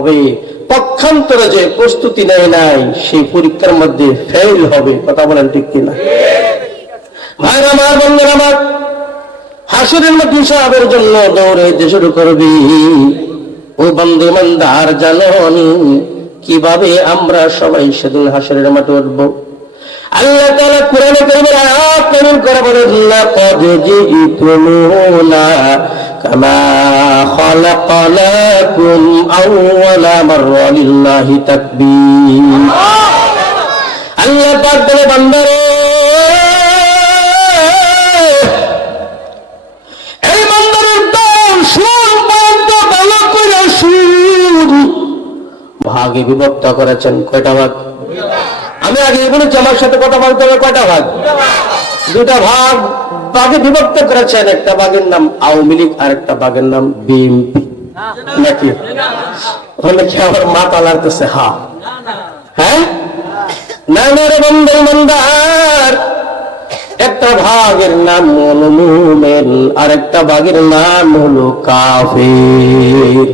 হবে, পক্ষান্তরে যে প্রস্তুতি নেয় নাই সেই পরীক্ষার মধ্যে ফেল হবে। কথা বলেন ঠিক কিনা? ভাই আমার, বন্ধুরা আমার, হাসরের মধ্যে হিসাবের জন্য দৌড়াইতে শুরু করবি। ও বন্ধু ইমানদার, জানো কিভাবে আমরা সবাই সেদিন হাসরের মাঠে উঠবো? আল্লাহ তাআলা কোরআনে কারীমের আয়াত নাযিল করে বলেন, লাকাদ জিতুমুনা কামা খালাকনাকুম আউওয়ালা মাররা লিল্লাহি তাকবীর। আল্লাহ পাক বলে, বান্দারে, এই বান্দারের দল শুন, বন্ধ ভালো করে শুন। ভাগে বিভক্ত করেছেন কয়টা ভাগ? আমি আগে বলেছি আমার সাথে কথা বলতে হবে, কয়টা ভাগ? দুটা ভাগ ভাগে বিভক্ত করেছেন। একটা ভাগের নাম আওয়ামী লীগ, আর একটা ভাগের নাম বিএনপি। নাকি অনেকে আবার মাথা লাগতেছে। হ্যাঁ, না না রে বন্ধু ইমানদার, একটা ভাগের নাম হলো মুমিন, আর একটা ভাগের নাম হলো কাফির।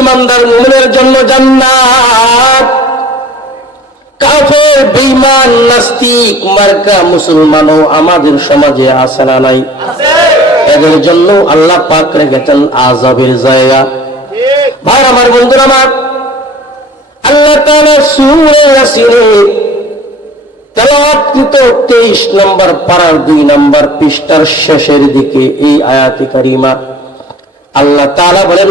ইমানদার মুমিনের জন্য জান্নাত, কাফের বেঈমান নাস্তিক মার্কা মুসলমানও আমাদের সমাজে আছে না নাই? এদের জন্য আল্লাহ পাক রেখেছেন আযাবের জায়গা। ভাই আমার, বন্ধুরা আমার, আল্লাহ তাআলা সূরা ইয়াসিনে তেলাওয়াতকৃত 23 নম্বর পারার 2 নম্বর পৃষ্ঠার শেষের দিকে এই আয়াতে কারিমা আল্লাহ তাআলা বলেন,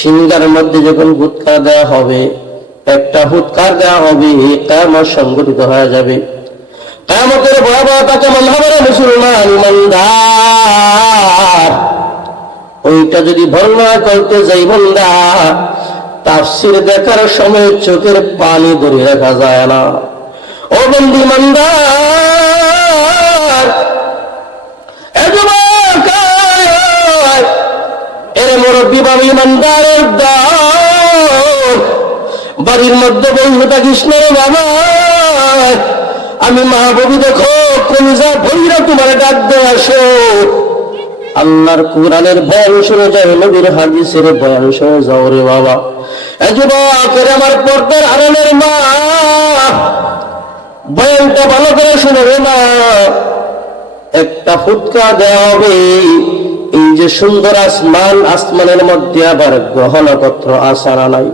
সিংহার মধ্যে যখন হুৎকার দেওয়া হবে, একটা হুৎকার দেওয়া হবে, কিয়ামত সংঘটিত হয়ে যাবে। কিয়ামতের ভয়াবহতা কেমন হবে রে মুসলমান ইমানদার? ওইটা যদি বর্ণনা করতে যাই বান্দা, তাফসীর দেখার সময় চোখের পানি ধরে রাখা যায় না। ও বন্ধু ইমানদার, এর মুরব্বী বাবা ইমানদারের দল, বাড়ির মধ্যে বন্ধু থাকিস না রে বাবা। আমি মাহবুবী দেখো কলিজা ভৈরা তোমার ডাক দিয়ে আসো। আল্লাহর কোরআনের বয়ান শুনে যাও, নবীর হাদিসের বয়ান শুনে যাও রে বাবা। এই যুবকের আমার পর্দার আড়ালের মা, বয়ানটা ভালো করে শুনে রে মা। একটা ফুৎকার দেওয়া হবে, এই যে সুন্দর আসমান, আসমানের মধ্যে আবার গ্রহ নক্ষত্র আছে না নাই?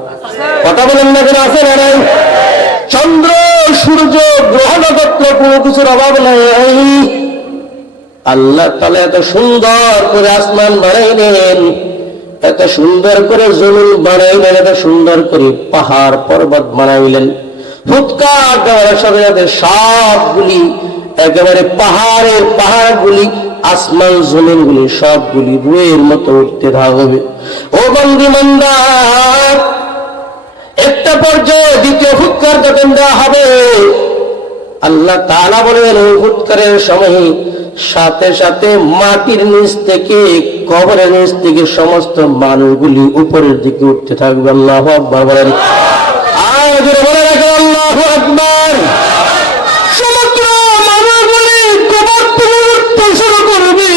কথা বলেন না, কেন আছে না নাই? চন্দ্র সূর্য গ্রহ নক্ষত্র কোনো কিছুর অভাব নাই। আল্লাহ তাআলা এত সুন্দর করে আসমান বানাইলেন, এত সুন্দর করে জমিন বানাইলেন, এত সুন্দর করে পাহাড় পর্বত বানাইলেন। ফুৎকার দেওয়ার সাথে সাথে সবগুলি একেবারে পাহাড়গুলি, আসমান জমিনগুলি সবগুলি রুয়ের মতো উঠতে থাকবে। ও বন্ধু ইমানদার, একটা পর্যায়ে দ্বিতীয় ফুৎকার যখন দেওয়া হবে, আল্লাহ তাআলা বলেন ওই ফুৎকারের সময় সাথে সাথে মাটির নিচ থেকে, কবরের নিচ থেকে সমস্ত মানুষগুলি উপরের দিকে উঠতে থাকবে। আল্লাহু আকবার বলেন। আর জোরে বলে রাখেন আল্লাহু আকবার। সমস্ত মানুষগুলি কবর থেকে উঠতে শুরু করবে।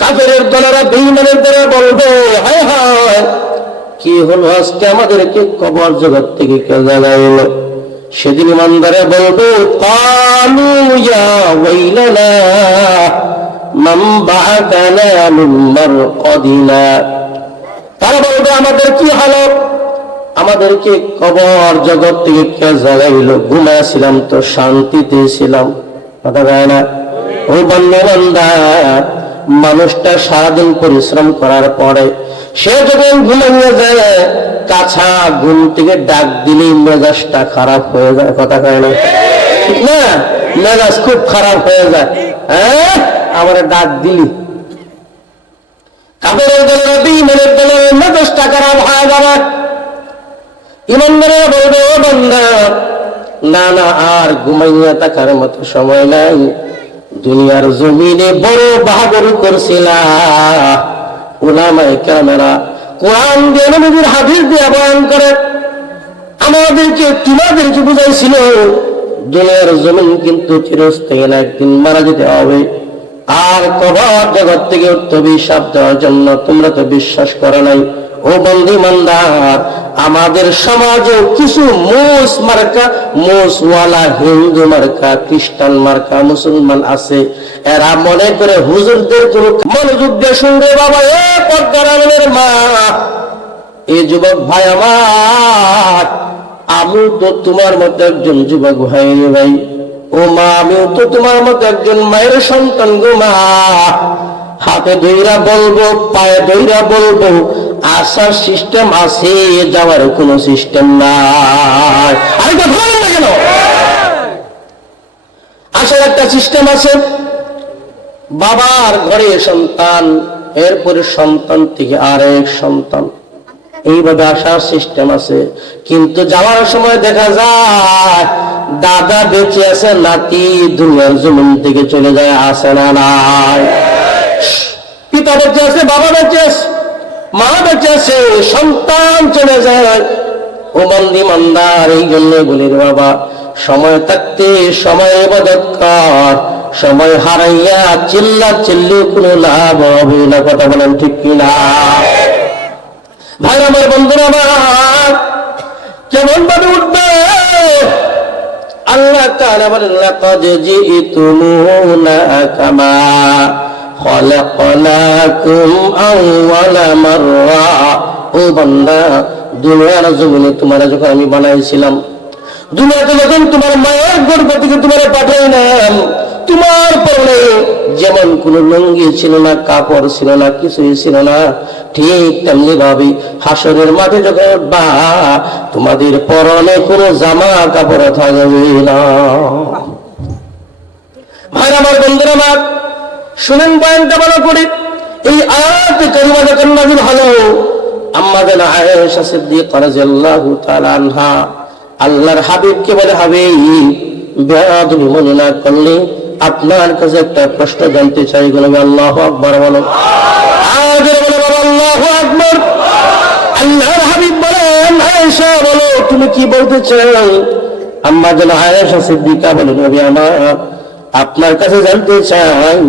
কাফেরের দলেরা, বেঈমানের দলেরা বলবে, হায় হায়, কি হলো আজকে আমাদেরকে কবর জগৎ থেকে কে জাগাইলো? সেদিন ইমানদারে বলবে, ক্বালু ইয়া ওয়াইলানা মান বা'আতানা মিন মারকাদিনা। তারা বলবে, আমাদের কি হালত, আমাদেরকে কবর জগৎ থেকে কে জাগাইলো? ঘুমাইছিলাম তো, শান্তিতে ছিলাম। কথা কয় না? ওই বান্দা, মানুষটা সারাদিন পরিশ্রম করার পরে সে যখন ঘুমিয়ে যায়, কাছা ঘুম থেকে ডাক দিলেই মেজাজটা খারাপ হয়ে যায়। কথা কয় না? ঠিক না? মেজাজ খুব খারাপ হয়ে যায়। হ্যাঁ, আমার ডাক দিলি। কাফেরের দলের, বেঈমানের দলের মেজাজটা খারাপ হয়ে যাবে। ইমানদারেরা বলবে, ও বান্দা, না না, আর ঘুমাইয়া থাকার মতো সময় নাই। দুনিয়ার জমিনে বড় বাহাদুরি করছিলা। উলামায়ে কেরামেরা কোরআন দিয়ে, নবীর হাদিস দিয়ে বয়ান করে আমাদেরকে, তোমাদেরকে বুঝাইছিল দুনিয়ার জমিন কিন্তু চিরস্থায়ী না, একদিন মারা যেতে হবে। আর কবর জগৎ থেকে উঠতে অভিশাপ দেওয়ার জন্য তোমরা তো বিশ্বাস করো নাই। ও বন্দী মান্দার, আমাদের সমাজে কিছু মোষ মার্কা, মোষওয়ালা হিন্দু মার্কা, খ্রিস্টান মার্কা মুসলমান আছে। এরা মনে করে হুজুরদের কোন মনোযোগ দিয়ে শুনবে বাবা, এ পর্দার আলের মা, এই যুবক ভাই আমার, আমি তো তোমার মতো একজন যুবক ভাই রে ভাই। ও মা, আমিও তো তোমার মতো একজন মায়ের সন্তান গো মা। হাতে ধইরা বলবো, পায়ে ধইরা বলবো, আসার সিস্টেম আছে, যাওয়ার কোনো সিস্টেম নাই। আরে কথা বলেন না কেন? আসার একটা সিস্টেম আছে। বাবার ঘরে সন্তান, এরপরে সন্তান থেকে আরেক সন্তান, এইভাবে আসার সিস্টেম আছে। কিন্তু যাওয়ার সময় দেখা যায় দাদা বেঁচে আছে, নাতি দুনিয়ার জমিন থেকে চলে যায়, আসে না নাই? পিতা বেঁচে আছে, বাবা বেঁচে আছে, মা বেঁচে আছে, সন্তান চলে যায়। ও বন্দী মান্দার, এই জন্য বলি রে বাবা, সময় থাকতে সময় ইবাদত কর, সময় হারাইয়া চিল্লা চিল্লি কোনো লাভ হবে না। কথা বলেন ঠিক কিনা? ভাই আমার, বন্ধুরা আমার, কেমন ভাবে উঠবে? আল্লাহ তাআলা বলেন, লাকাদ জিতুমুনা কামা খলাকনাকুম আউওয়ালা মাররা। ও বান্দা, দুনিয়ার জমিনে তোমারা যখন আমি বানাইছিলাম, দুনিয়াতে যখন তোমার মায়ের গর্ভ থেকে তোমারে পাঠাইলাম, তোমার পরনে যেমন কোন লুঙ্গি ছিল না, কাপড় ছিল না, কিছুই ছিল না, ঠিক তেমনি ভাবে হাসরের মাঠে যখন উঠবা, তোমাদের পরনে কোনো জামা কাপড় থাকবে না। ভাই আমার, বন্ধুরা আমার, শুনেন বয়ানটা ভালো করে। এই আয়াতে কারিমা যখন নাযিল হলো, আম্মা জানা আয়েশা সিদ্দিকা রাদিয়াল্লাহু তাআলা আনহা আল্লাহর হাবিবকে বলে, হাবিব, বেয়াদবি মনে না করলে আপনার কাছে একটা প্রশ্ন জানতে চাই। বলবে আল্লাহু আকবার বলো। আগে বলে বাবা আল্লাহু আকবার। আল্লাহর হাবিব বলেন, আয়েশা বলো তুমি কি বলতে চাও? আম্মা জানা আয়েশা সিদ্দিকা বলেন, নবী আমার, আপনার কাছে জানতে চাই,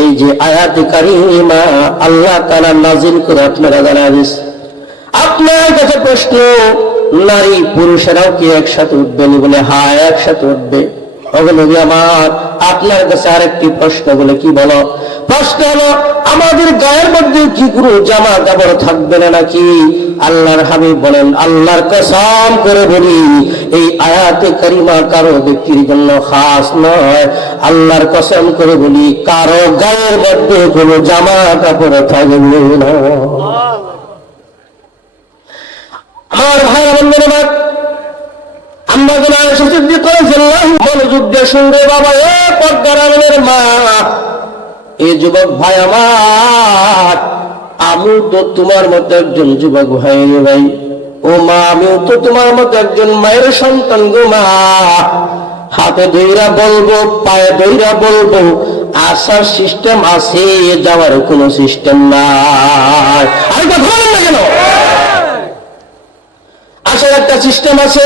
এই যে আয়াতে কারিমা আল্লাহ তাআলা নাযিল করে আপনারা জানা দিয়েছে, আপনার কাছে প্রশ্ন, নারী পুরুষেরাও কি একসাথে উঠবে? বলে হ্যাঁ, একসাথে উঠবে। নবী আমার, আপনার কাছে আরেকটি প্রশ্ন। বলে কি? বলো। প্রশ্ন হলো, আমাদের গায়ের মধ্যে কি কোনো জামা কাপড় থাকবে না নাকি? আল্লাহর হাবিব বলেন, আল্লাহর কসম করে বলি, এই আয়াতে কারিমা কারো ব্যক্তির জন্য খাস নয়। আল্লাহর কসম করে বলি, কারো গায়ের মধ্যে কোনো জামা কাপড় থাকবে না। আমার ভাই বন্ধুরা, আমরা যেন আয়েশা করেছিলাম, মনোযোগ দিয়ে শুনবে বাবা, এ পর্দার আলের মা, এ যুবক ভাই আমার, আমি তো তোমার মতো একজন যুবক ভাই রে ভাই। ও মা, আমিও তো তোমার মতো একজন মায়ের সন্তান গো মা। হাতে ধইরা বলবো, পায়ে ধইরা বলবো, আসার সিস্টেম আছে, যাওয়ার কোনো সিস্টেম নাই। আরে কথা বলেন না কেন? আসার একটা সিস্টেম আছে।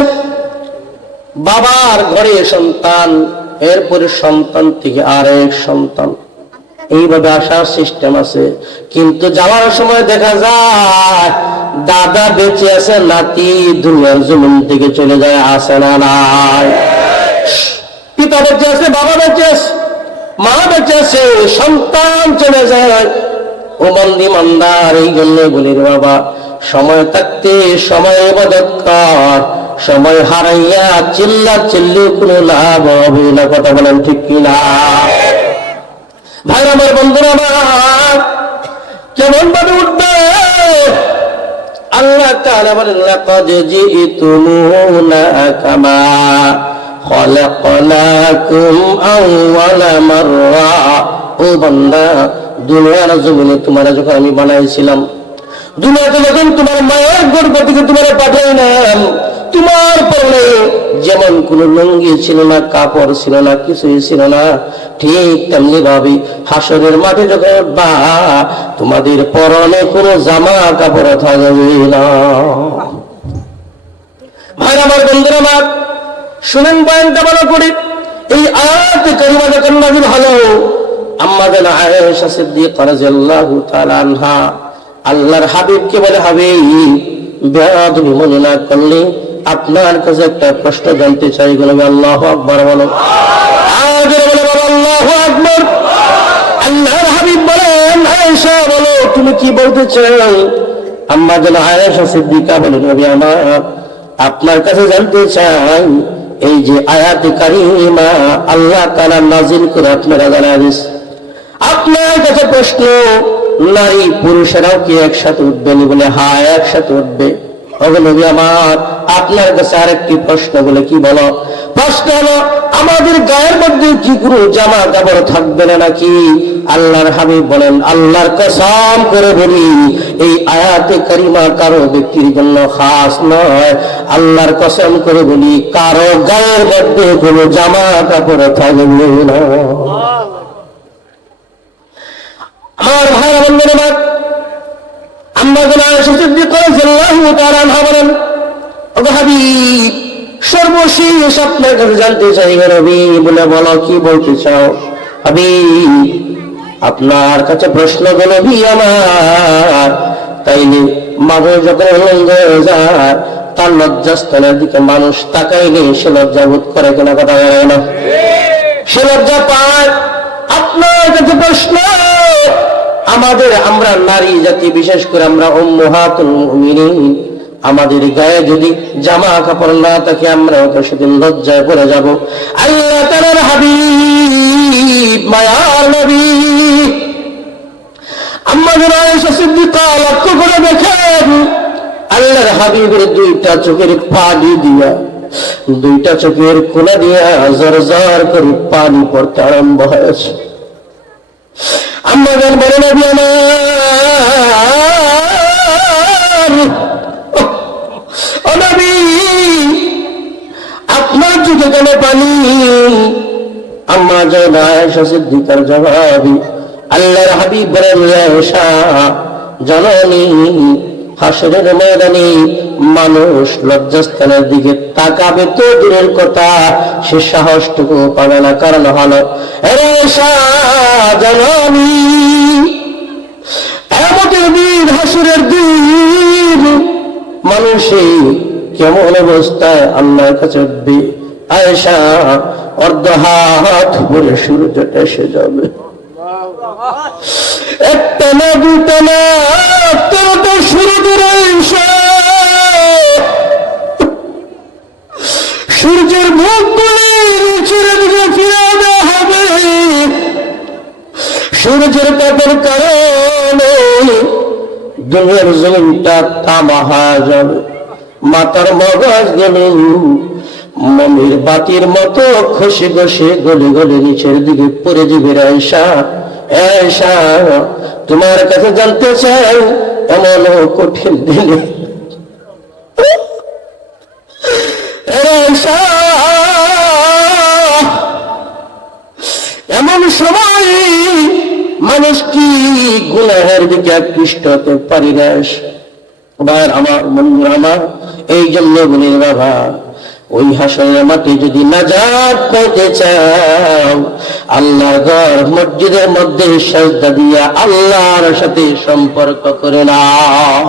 বাবার ঘরে সন্তান, এরপরে সন্তান থেকে আরেক সন্তান, এইভাবে আসার সিস্টেম আছে। কিন্তু যাওয়ার সময় দেখা যায় দাদা বেঁচে আছে, নাতি দুনিয়ার জমিন থেকে চলে যায়, আসে না নাই? পিতা বেঁচে আছে, বাবা বেঁচে আছে, মা বেঁচে আছে, সন্তান চলে যায়। ও বন্দী মান্দার, এই জন্য বলি রে বাবা, সময় থাকতে সময় ইবাদত কর, সময় হারাইয়া চিল্লা চিল্লি কোনো লাভ হবে না। কথা বলেন ঠিক কিনা? ভাই আমার, বন্ধুরা আমার, কেমন ভাবে উঠবে? আল্লাহ তাআলা বলেন, লাকাদ জিতুমুনা কামা খলাকনাকুম আউওয়ালা মাররা। ও বান্দা, দুনিয়ার জমিনে তোমারা যখন আমি বানাইছিলাম, দুনিয়াতে যখন তোমার মায়ের গর্ভ থেকে তোমার পাঠাইলাম, তোমার পরনে যেমন কোন লুঙ্গি ছিল না, কাপড় ছিল না, কিছুই ছিল না, ঠিক তেমনি ভাবে হাসরের মাঠে যখন উঠবা, তোমাদের পরনে কোনো জামা কাপড় থাকবে না। ভাই আমার, বন্ধুরা আমার, শুনেন বয়ানটা ভালো করে। এই আয়াতে কারিমা যখন নাযিল হলো, আম্মা জান আয়েশা সিদ্দিকা রাদিয়াল্লাহু তাআলা আনহা আল্লাহর হাবিবকে বলে, হাবিব বেয়াদবি মনে না করলে আপনার কাছে একটা প্রশ্ন জানতে চাই। বলে আল্লাহু আকবার বলো। আগে বলে বাবা আল্লাহু আকবার। আল্লাহর হাবিব বলেন, আয়েশা বলো তুমি কি বলতে চাও? আম্মা জান আয়েশা সিদ্দিকা বলেন, নবী আমার আপনার কাছে জানতে চাই, এই যে আয়াতে কারিমা আল্লাহ তাআলা নাযিল করে আপনারা জানায় দিয়েছেন, আপনার কাছে প্রশ্ন, নারী পুরুষেরাও কি একসাথে উঠবেন? বলে হ্যাঁ একসাথে উঠবে। ওগো নবী আমার আপনার কাছে আরেকটি প্রশ্ন। বলে কি বলো? প্রশ্ন হলো আমাদের গায়ের মধ্যে কি কোনো জামা কাপড় থাকবে না নাকি? আল্লাহর হাবিব বলেন, আল্লাহর কসম করে বলি এই আয়াতে কারিমা কারো ব্যক্তির জন্য খাস নয়। আল্লাহর কসম করে বলি কারো গায়ের মধ্যে কোনো জামা কাপড় থাকবে না। আমার ভাইরা বন্ধুরা, আম্মা জান আয়েশা সিদ্দিকা রাদিয়াল্লাহু তাআলা আনহা বলেন, ওগো হাবিব সর্বশেষ আপনার কাছে জানতে চাই নবী। বলে বলো কি বলতে চাও? হাবিব আপনার কাছে প্রশ্ন গো নবী আমার, তাইলে মানুষ যখন উলঙ্গ হয়ে যায় তার লজ্জাস্থানের দিকে মানুষ তাকাইলে সে লজ্জা বোধ করে কিনা? কথা বলে না, সে লজ্জা পায়। আপনার কাছে প্রশ্ন, আমরা নারী জাতি, বিশেষ করে আমরা উম্মাহাতুল মুমিনিন, আমাদের গায়ে যদি জামা কাপড় না থাকে আমরা তো সেদিন লজ্জায় পড়ে যাব। আল্লাহ তাআলার হাবিব মায়ার নবী আম্মা জান আয়েশা সিদ্দিকা লক্ষ্য করে দেখেন আল্লাহর হাবিবের দুইটা চোখের পানি দিয়া, দুইটা চোখের কোনা দিয়া জরজর করে পানি পড়তে আরম্ভ হয়েছে। আম্মা জান বলেন, নবী আমার, ও নবী আপনার চোখে কেন পানি? আম্মা জান আয়েশা সিদ্দিকার জবাবে আল্লাহর হাবিব বলেন, আয়েশা জননী হাসরের ময়দানে মানুষ লজ্জাস্থানের দিকে তাকাবে তো দূরের কথা, সে সাহসটুকু পাবে না। কারণ হলো আয়েশা জননী কিয়ামতের দিন, হাসরের দিন মানুষে কেমন অবস্থায় আল্লাহর কাছে উঠবে? আয়েশা অর্ধ হাত ভরে সূর্যটা এসে যাবে, একটা না দুটা না তেরোটা সূর্যের আয়েশা, সূর্যের মুখ গুলি নিচের দিকে ফিরে দেওয়া হবে। সূর্যের তাপের কারণে দুনিয়ার জমিনটা তামা হয়ে যাবে, মাথার মগজ গেল মমির বাতির মতো খসে খসে গলে গলে নিচের দিকে পড়ে যাবে। আয়েশা আয়েশা তোমার কাছে জানতে চাই, এমন কঠিন দিনে আয়েশা এমন সময় মানুষ কি গুনাহের দিকে আকৃষ্ট হতে পারি না? আমার বন্ধুরা আমার, এই জন্য বলি বাবা, ওই হাসরের মাঠে যদি নাজাত পেতে চাও আল্লাহর ঘর মসজিদের মধ্যে সাজদা দিয়া আল্লাহর সাথে সম্পর্ক করে নাও।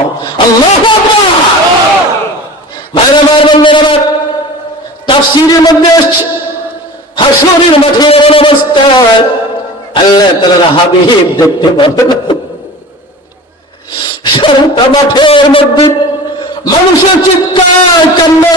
আল্লাহু আকবার। ভাইরা আমার বন্ধুরা আমার, তাফসীরের মধ্যে আসছে হাসরের মাঠে এমন অবস্থায় আল্লাহ তাআলার হাবিব দেখতে পাবেন শান্ত মাঠের মধ্যে মানুষের চিৎকার কান্না